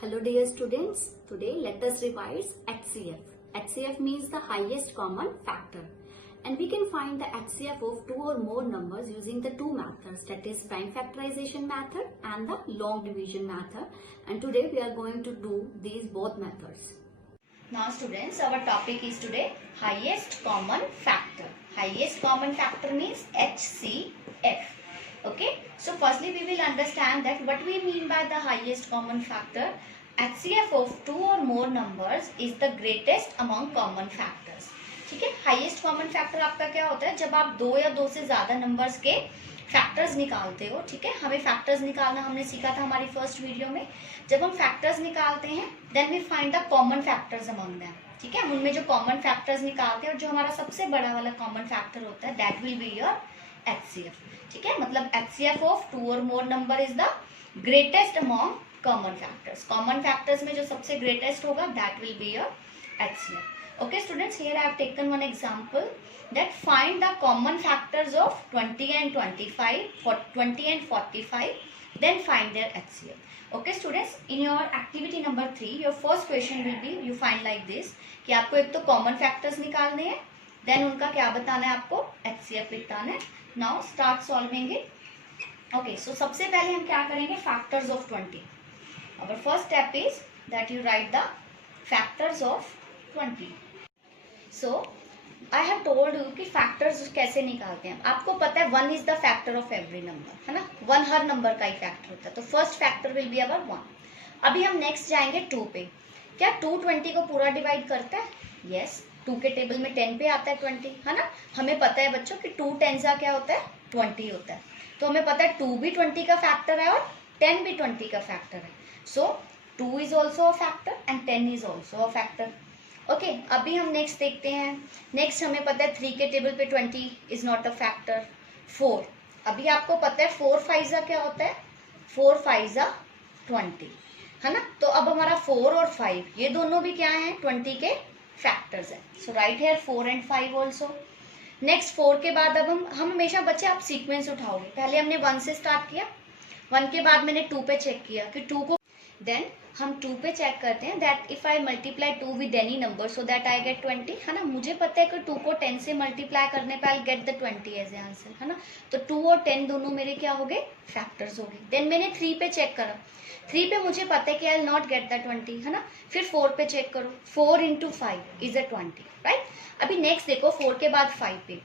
Hello dear students, today let us revise HCF. HCF means the highest common factor, and we can find the HCF of two or more numbers using the two methods, that is prime factorization method and the long division method, and today we are going to do these both methods. Now students, our topic is today highest common factor. Highest common factor means HCF. Okay, so firstly we will understand that what we mean by the highest common factor. HCF of two or more numbers is the greatest among common factors. ठीक है, highest common factor आपका क्या होता है? जब आप दो या दो से ज्यादा नंबर्स के फैक्टर्स निकालते हो. ठीक है, हमें फैक्टर्स निकालना हमने सीखा था हमारी फर्स्ट वीडियो में. जब हम फैक्टर्स निकालते हैं then we find the common factors among them. ठीक है, उनमें जो कॉमन फैक्टर्स निकालते हैं और जो हमारा सबसे बड़ा वाला कॉमन फैक्टर होता है that will be your HCF. ठीक है, मतलब HCF ऑफ टू और मोर number is the greatest among common factors. Common factors में जो सबसे ग्रेटेस्ट होगा that will be your HCF. Okay students, here I have taken one example that find the common factors of 20 and 25, for 20 and 45, then find their HCF. Okay students, in your activity number 3, your first question will be, you find like this, कि आपको एक तो common factors निकालने हैं, then उनका क्या बताना है आपको? HCF बताना है. Now start solving it. Okay, so सबसे पहले हम क्या करेंगे? Factors of 20. Our first step is that you write the factors of 20. So I have told you कि फैक्टर्स कैसे निकालते हैं. आपको पता है 1 is the factor of every number, है ना. 1 हर नंबर का ही फैक्टर होता है, तो first factor will be our 1. अभी हम नेक्स्ट जाएंगे 2 पे. क्या 2 20 को पूरा डिवाइड करता है? यस, 2 के टेबल में 10 पे आता है 20, है ना. हमें पता है बच्चों कि 2 10 का क्या होता है? 20 होता है. तो हमें पता है 2 भी 20 का फैक्टर है और 10 भी 20 का फैक्टर है. सो 2 is also a factor and 10 is also a factor. Okay, अभी हम नेक्स्ट देखते हैं. नेक्स्ट हमें पता है 3 के टेबल पे 20 इज नॉट अ फैक्टर. 4, अभी आपको पता है 4 5 क्या होता है? 4 5 20, है ना. तो अब हमारा 4 और 5 ये दोनों भी क्या हैं? 20 के फैक्टर्स हैं. So right here 4 and 5 also. Next 4 के बाद अब हम हमेशा बच्चे आप सीक्वेंस उठाओगे. पहले हमने 1 से स्टार्ट किया, 1 के बाद मैंने 2 पे चेक किया कि 2 को, देन हम 2 पे चेक करते हैं that if I multiply 2 with any number so that I get 20, है ना. मुझे पता है कि 2 को 10 से मल्टीप्लाई करने पे I get the 20 as a answer, है ना. तो 2 और 10 दोनों मेरे क्या हो गए? फैक्टर्स हो गए. देन मैंने 3 पे चेक करा. 3 पे मुझे पता है कि I will not gate the 20, है ना. फिर 4 पे चेक करो. 4 into 5 इज अ 20, राइट. अभी नेक्स्ट देखो 4 के बाद 5 पे.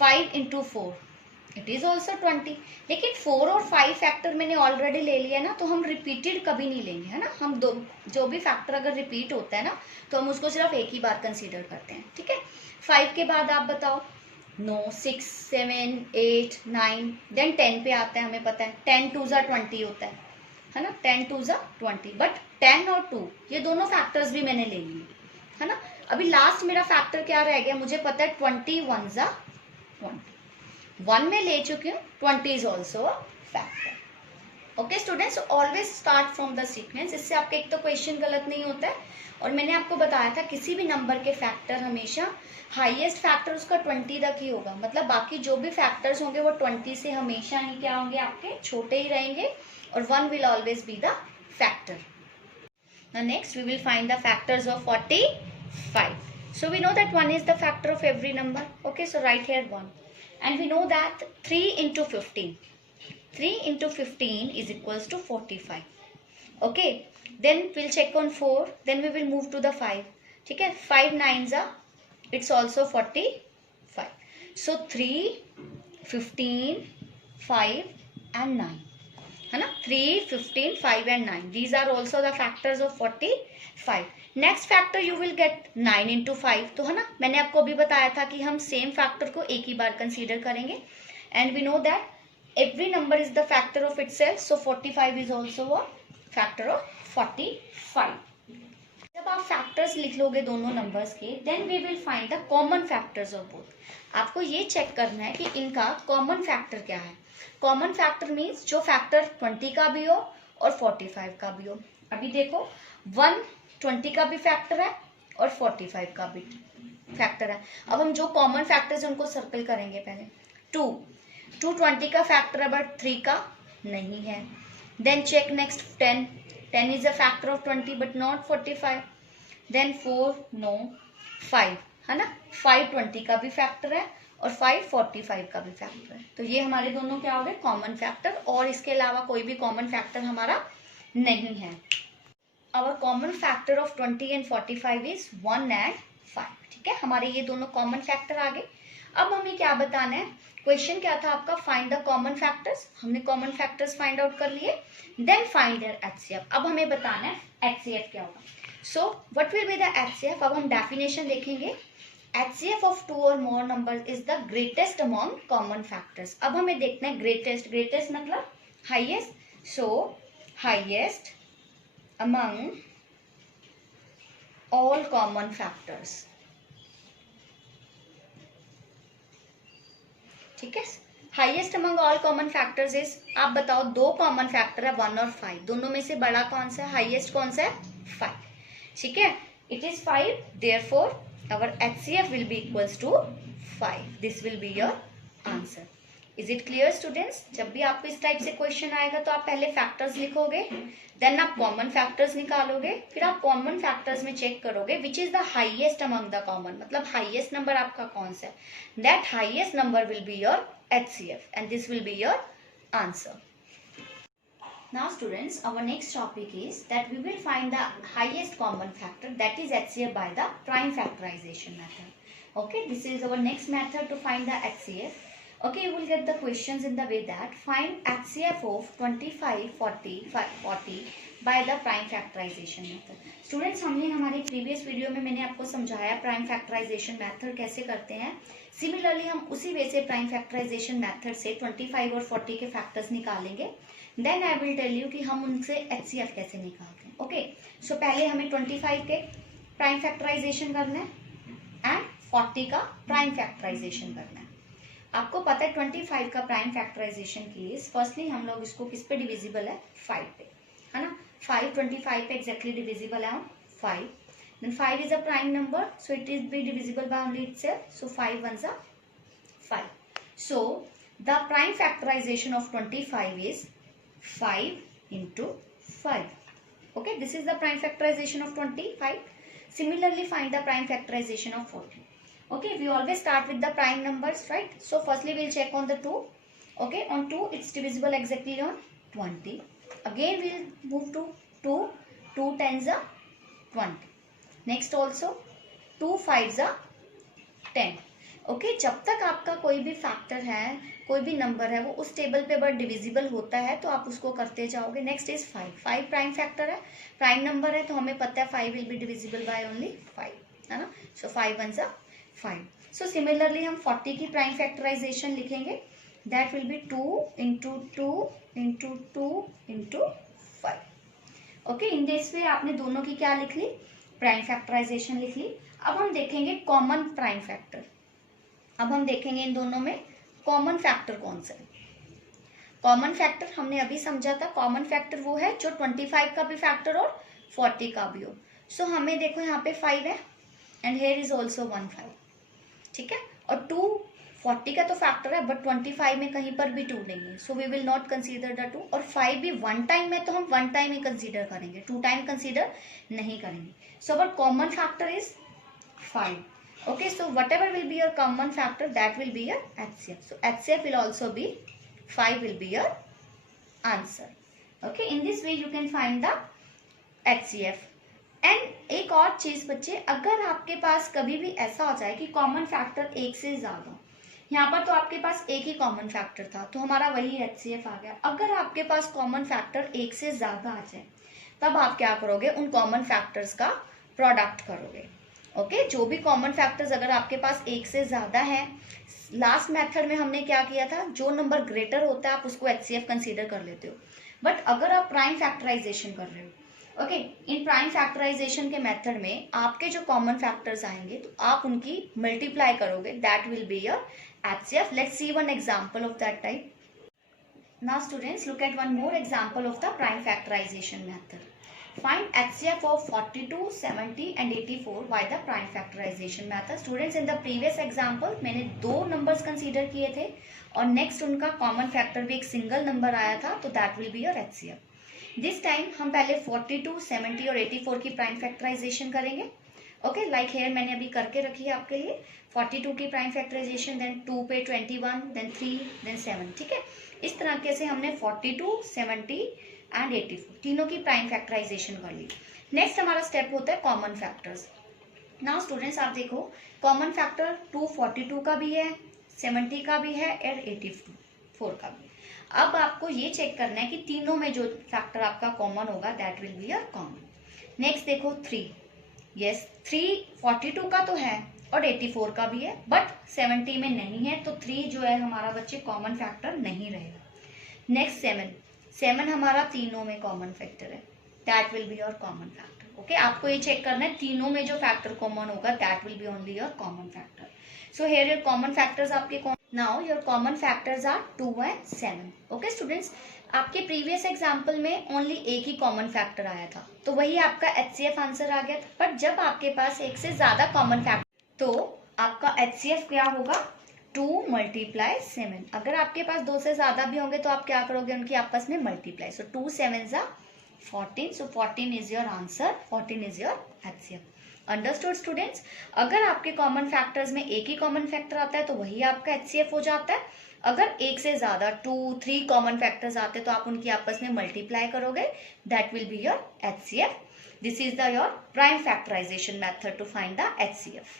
5 into 4 इट इज ऑल्सो 20. लेकिन 4 और 5 फैक्टर मैंने ऑलरेडी ले लिया ना, तो हम रिपीटेड कभी नहीं लेंगे, है ना. हम दो जो भी फैक्टर अगर रिपीट होता है ना तो हम उसको सिर्फ एक ही बार कंसीडर करते हैं. ठीक है, 5 के बाद आप बताओ. नो, 6 7 8 9, देन 10 पे आता है. हमें पता है 10 2 20 होता है ना. 10 2 20, बट 10 और 2 ये दोनों फैक्टर्स भी मैंने ले लिए, है ना. अभी लास्ट मेरा फैक्टर क्या रह गया? मुझे पता है 20 1 20. 1 में ले चुकी हूँ, 20 is also a factor. Okay students, always start from the sequence. इससे आपके एक तो क्वेश्चन गलत नहीं होता है, और मैंने आपको बताया था किसी भी नंबर के फैक्टर हमेशा हाईएस्ट फैक्टर उसका 20 तक ही होगा. मतलब बाकी जो भी फैक्टर्स होंगे वो 20 से हमेशा ही क्या होंगे? आपके छोटे ही रहेंगे, और 1 will always be the factor. Now next we will find the factors of 45. So we know that 1 is the factor of every number. Okay, so write here 1. And we know that 3 into 15 is equals to 45. Okay, then we'll check on 4, then we will move to the 5. ठीक है, 5 9s it's also 45. So 3 15 5 and 9, है ना. 3 15 5 and 9, these are also the factors of 45. Next factor you will gate 9 into 5, तो है ना. मैंने आपको अभी बताया था कि हम सेम फैक्टर को एक ही बार कंसीडर करेंगे, and we know that every number is the factor of itself. So 45 is also a factor of 45. जब आप फैक्टर्स लिख लोगे दोनों नंबर्स के, then we will find the common factors of both. आपको ये चेक करना है कि इनका कॉमन फैक्टर क्या है. कॉमन फैक्टर मीन्स जो फैक्टर 20 का भी हो और 45 का भी हो. अभी देखो 1 20 का भी फैक्टर है और 45 का भी फैक्टर है. अब हम जो कॉमन फैक्टर्स उनको सर्कल करेंगे. पहले 2 20 का फैक्टर है बट 3 का नहीं है. Then check next 10 10 is a factor of 20 but not 45. Then 4 no, 5 है ना, 5 20 का भी फैक्टर है और 5 45 का भी फैक्टर है। तो ये हमारे दोनों क्या हो गए, कॉमन फैक्टर, और इसके अलावा कोई भी कॉमन फैक्टर हमारा नहीं है। Our common factor of 20 and 45 is 1 and 5। ठीक है, हमारे ये दोनों कॉमन फैक्टर आ गए। अब हमें क्या बताना है, क्वेश्चन क्या था आपका, फाइंड द कॉमन फैक्टर्स। हमने कॉमन फैक्टर्स फाइंड आउट कर लिए, देन फाइंड देयर एचसीएफ। अब हमें बताना है एचसीएफ क्या होगा। So what will be the HCF. अब हम डेफिनेशन देखेंगे। HCF of 2 or more numbers is the greatest among common factors। अब हमें देखना है greatest, greatest मतलब highest, so highest among all common factors। ठीक है, highest among all common factors is, आप बताओ दो कॉमन फैक्टर है 1 और 5, दोनों में से बड़ा कौन सा है, हाईएस्ट कौन सा है, 5। ठीक है, it is 5, therefore our HCF will be equals to 5। This will be your answer। Is it clear students? जब भी आपको इस टाइप से क्वेश्चन आएगा तो आप पहले फैक्टर्स लिखोगे, देन आप कॉमन फैक्टर्स निकालोगे, फिर आप कॉमन फैक्टर्स में चेक करोगे which is the highest among the common, मतलब हाईएस्ट नंबर आपका कौन सा है, that highest number will be your HCF and this will be your answer। Now students, our next topic is that we will find the highest common factor, that is HCF by the prime factorization method। Okay, this is our next method to find the HCF। Okay, you will get the questions in the way that find HCF of 25, 40, 40 by the prime factorization method। Students, हमने हमारे previous video में मैंने आपको समझाया prime factorization method कैसे करते हैं। Similarly हम उसी वे से प्राइम फैक्टराइजेशन मेथड से 25 और 40 के फैक्टर्स निकालेंगे, then I will tell you कि हम उनसे HCF कैसे निकालते हैं। ओके, सो पहले हमें 25 के प्राइम फैक्टराइजेशन करना है एंड 40 का प्राइम फैक्टराइजेशन करना है। आपको पता है 25 का प्राइम फैक्टराइजेशन केस, फर्स्टली हम लोग इसको किस पे डिविजिबल है, 5 पे, है ना। 5 25 पे एग्जैक्टली डिविजिबल है 5, then 5 is a prime number, so it is be divisible by only itself, so 5 ones are 5। So the prime factorization of 25 is 5 into 5। Okay, this is the prime factorization of 25। Similarly find the prime factorization of 40। Okay, we always start with the prime numbers, right? So firstly we'll check on the 2। Okay, on 2 it's divisible exactly on 20। Again we'll move to 2, 2 10s are 20। Next also 2 5s are 10। Okay, जब तक आपका कोई भी factor है, कोई भी number है, वो उस टेबल पे बट डिविजिबल होता है तो आप उसको करते जाओगे। नेक्स्ट इज 5 प्राइम फैक्टर है, प्राइम नंबर है, तो हमें पता है 5 will be divisible by only 5, है ना। सो 5 1s are 5। सो सिमिलरली हम 40 की प्राइम फैक्टराइजेशन लिखेंगे, that will B 2 into 2 into 2 into 5। Okay, in this way आपने दोनों की क्या लिख ली, प्राइम फैक्टराइजेशन लिख ली। अब हम देखेंगे कॉमन प्राइम फैक्टर। अब हम देखेंगे इन दोनों में कॉमन फैक्टर कौन सा है। कॉमन फैक्टर हमने अभी समझा था, कॉमन फैक्टर वो है जो 25 का भी फैक्टर और 40 का भी हो। सो हमें देखो यहाँ पे 5 है एंड हेयर इज ऑल्सो 1 5। ठीक है, और 2 40 का तो फैक्टर है बट 25 में कहीं पर भी 2 नहीं है, so we will not consider the 2। और 5 भी 1 टाइम में, तो हम 1 टाइम ही कंसीडर करेंगे, 2 टाइम कंसीडर नहीं करेंगे। So our common factor is 5। Okay, so whatever will be your common factor, that will be your HCF। So HCF will also be 5 will be your answer। Okay, in this way you can find the HCF। And एक और चीज बच्चे, अगर आपके पास कभी भी ऐसा हो जाए कि कॉमन फैक्टर एक से ज्यादा, यहाँ पर तो आपके पास एक ही कॉमन फैक्टर था तो हमारा वही HCF आ गया। अगर आपके पास कॉमन फैक्टर एक से ज्यादा आ जाए तब आप क्या करोगे, उन कॉमन फैक्टर्स का प्रोडक्ट करोगे। ओके, जो भी कॉमन फैक्टर्स अगर आपके पास एक से ज्यादा है, लास्ट मेथड में हमने क्या किया था, जो नंबर ग्रेटर होता है आप उसको HCF कंसीडर कर लेते हो। बट अगर आप प्राइम फैक्टराइजेशन कर रहे हो, ओके, इन प्राइम फैक्टराइजेशन के मेथड में आपके जो कॉमन फैक्टर्स आएंगे तो आप उनकी मल्टीप्लाई करोगे, that will be your HCF। Let's see one example of that type. Now students, look at one more example of the prime factorization method. Find HCF of 42, 70 and 84 by the prime factorization method। Students, in the previous example मैंने दो numbers consider किए थे और next उनका common factor भी एक single number आया था, तो that will be your HCF। This time हम पहले 42, 70 और 84 की प्राइम फैक्टराइजेशन करेंगे. ओके, लाइक हेयर मैंने अभी करके रखी है आपके लिए. 42 की प्राइम फैक्टराइजेशन, देन 2 पे 21, देन 3, देन 7. ठीक है, इस तरीके से हमने 42, 70 एंड 84 तीनों की प्राइम फैक्टराइजेशन कर ली. नेक्स्ट हमारा स्टेप होता है कॉमन फैक्टर्स. नाउ स्टूडेंट्स आप देखो, कॉमन फैक्टर 242 का भी है, 70 का भी है और 84 का भी. अब आपको ये चेक करना है कि तीनों में जो फैक्टर आपका कॉमन होगा that will be your common. Next देखो 3. यस, 342 का तो है और 84 का भी है, बट 70 में नहीं है, तो 3 जो है हमारा बच्चे कॉमन फैक्टर नहीं रहेगा. नेक्स्ट 7 हमारा तीनों में कॉमन फैक्टर है, that will be your common factor. Okay, आपको ये चेक करना है तीनों में जो फैक्टर कॉमन होगा that will be only your common factor. So here your common factors आपके now your common factors are 2 and 7. Okay students, आपके प्रीवियस एग्जाम्पल में ओनली एक ही कॉमन फैक्टर आया था, तो वही आपका HCF आंसर आ गया था. बट जब आपके पास एक से ज्यादा कॉमन फैक्टर, तो आपका HCF क्या होगा, 2 × 7. अगर आपके पास 2 से ज्यादा भी होंगे तो आप क्या करोगे, उनकी आपस में multiply. So 2 7s are 14. So 14 is your answer, 14 is your HCF. Understood students. अगर आपके कॉमन फैक्टर्स में एक ही कॉमन फैक्टर आता है तो वही आपका HCF हो जाता है. अगर एक से ज्यादा 2, 3 कॉमन फैक्टर्स आते हैं तो आप उनकी आपस में मल्टीप्लाई करोगे, that will be your HCF. This is the your prime factorization method to find the HCF.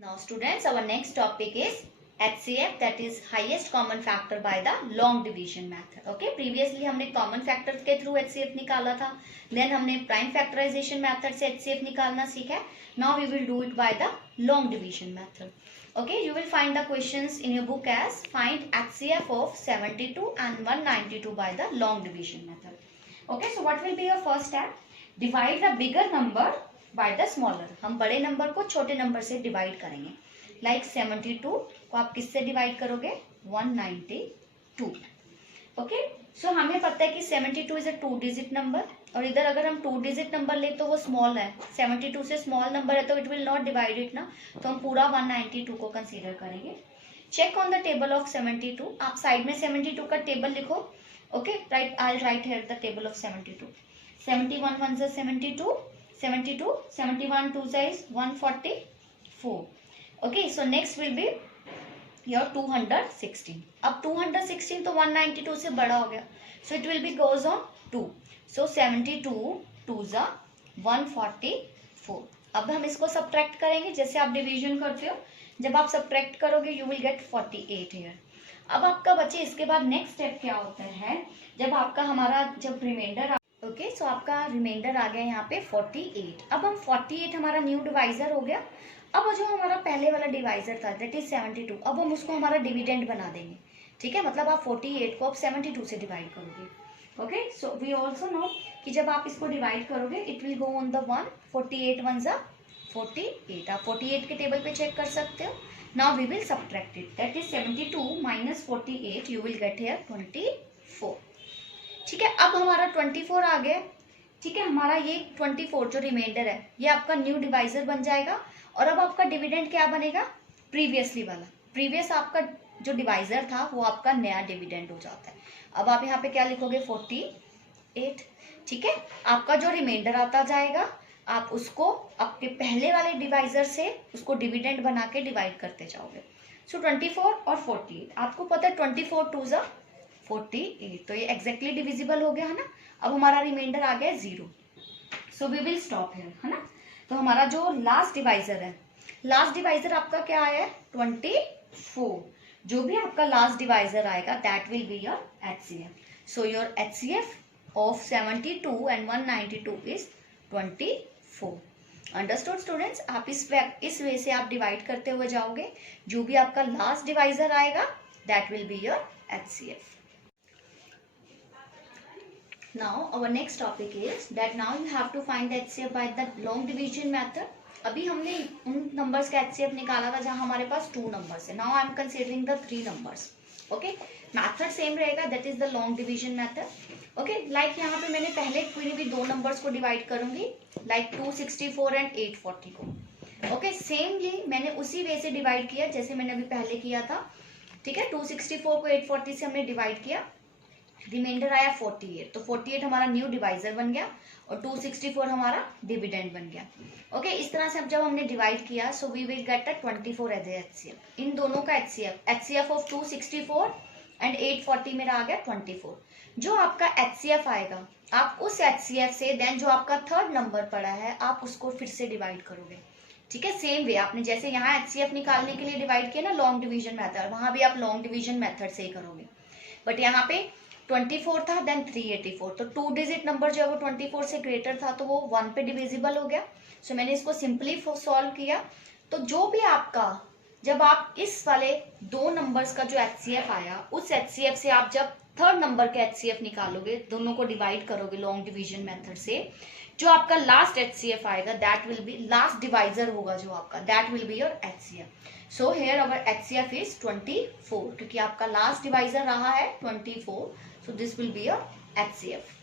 Now students, our next topic is HCF, that is highest common factor by the long division method. Okay, previously हमने common factor के through HCF निकाला था, then हमने prime factorization method से HCF निकालना सीखा. Now we will do it by the long division method. Okay, you will find the questions in your book as find HCF of 72 and 192 by the long division method. Okay, so what will be your first step? Divide the bigger number by the smaller. हम बड़े number को छोटे number से divide करेंगे. Like 72 को आप किससे divide करोगे, 192. ओके, सो हमें पता है कि 72 इज अ 2 डिजिट नंबर, और इधर अगर हम 2 डिजिट नंबर ले तो वो स्मॉल है, 72 से स्मॉल नंबर है तो it will not divide it ना, तो हम पूरा 192 को कंसीडर करेंगे. Check on the table of 72. आप साइड में 72 का टेबल लिखो. Okay, right, I write here the table of 72. 71 1 is 72, 72, 71 2 is 144. Okay, so next will be your 216. अब 216 तो 192 से बड़ा हो गया, so it will be goes on 2. So 72 2s are 144. अब हम इसको सब्ट्रैक्ट करेंगे जैसे आप डिवीजन करते हो. जब आप सब्ट्रैक्ट करोगे यू विल गेट 48 here. अब आपका बच्चे इसके बाद नेक्स्ट स्टेप क्या होता है, जब आपका हमारा जब रिमाइंडर ओके, सो आपका रिमाइंडर आ गया यहाँ पे 48. अब हम 48 हमारा न्यू डिवाइजर हो गया. अब जो हमारा पहले वाला डिवाइजर था दैट इज 72, अब हम उसको हमारा डिविडेंड बना देंगे. ठीक है, मतलब आप 48 को आप 72 से डिवाइड करोगे. Okay, so we also know कि जब आप इसको डिवाइड करोगे it will go on the 1. 48 1s are 48. आप 48 के टेबल पे चेक कर सकते हो. Now we will subtract it, that is 72 minus 48, you will get here 24. ठीक है, अब हमारा 24 आ गया. ठीक है, हमारा ये 24 जो रिमाइंडर है ये आपका न्यू डिवाइजर बन जाएगा. और अब आपका डिविडेंड क्या बनेगा, प्रीवियसली वाला. प्रीवियस आपका जो डिवाइजर था वो आपका नया डिविडेंड हो जाता है. अब आप यहाँ पे क्या लिखोगे, 48. ठीक है, आपका जो रिमाइंडर आता जाएगा आप उसको आपके पहले वाले डिवाइजर से उसको डिविडेंड बना के डिवाइड करते जाओगे. सो 24 और 48, आपको पता है 24 2s are 48, तो ये एग्जैक्टली डिविजिबल हो गया है ना. अब हमारा रिमाइंडर आ गया 0. So we will stop here, है ना. तो हमारा जो लास्ट डिवाइजर है, लास्ट डिवाइजर आपका क्या आया है, 24. जो भी आपका लास्ट डिवाइजर आएगा that will be your HCF. So your HCF of 72 and 192 is 24. Understood students. आप इस वे से आप डिवाइड करते हुए जाओगे, जो भी आपका लास्ट डिवाइजर आएगा that will be your HCF. Now our next topic is that now you have to find the HCF by the long division method. अभी हमने उन नंबर्स का HCF निकाला था जहां हमारे पास 2 नंबर्स है. Now I am considering the 3 numbers. Okay, method same रहेगा, that is the long division method. Okay, like यहाँ पे मैंने पहले कोई भी 2 नंबर्स को डिवाइड करूंगी, लाइक 264 एंड 840 को. ओके, सेमली मैंने उसी वे से डिवाइड किया जैसे मैंने अभी पहले किया था. ठीक है, 264 को 840 से हमने डिवाइड किया. रिमाइंडर आया 48, तो 48 हमारा न्यू डिवाइजर बन गया और 264 हमारा डिविडेंड बन गया। ओके, इस तरह से अब जब हमने डिवाइड किया so we will get 24 as HCF. इन दोनों का एचसीएफ ऑफ 264 एंड 840 मेरा आ गया 24। जो आपका एचसीएफ आएगा आप उस एचसीएफ से देन जो आपका थर्ड नंबर पड़ा है आप उसको फिर से डिवाइड करोगे। ठीक है, सेम वे आपने जैसे यहाँ एचसीएफ निकालने के लिए डिवाइड किया ना लॉन्ग डिवीजन मेथड, वहां भी आप लॉन्ग डिवीजन मेथड से ही करोगे। बट यहाँ पे 24 था देन 384, तो 2 डिजिट नंबर जो है वो 24 से ग्रेटर था तो वो 1 पे डिविजिबल हो गया। सो मैंने इसको सिंपली सॉल्व किया। तो जो भी आपका जब आप इस वाले दो नंबर्स का जो एचसीएफ आया उस एचसीएफ से आप जब थर्ड नंबर के एचसीएफ निकालोगे, दोनों को डिवाइड करोगे लॉन्ग डिवीजन मेथड से, जो आपका लास्ट एचसीएफ आएगा that will be last divisor होगा जो आपका, that will be your HCF. So here our HCF is 24 क्योंकि आपका लास्ट डिवाइजर रहा है 24, so this will be your HCF.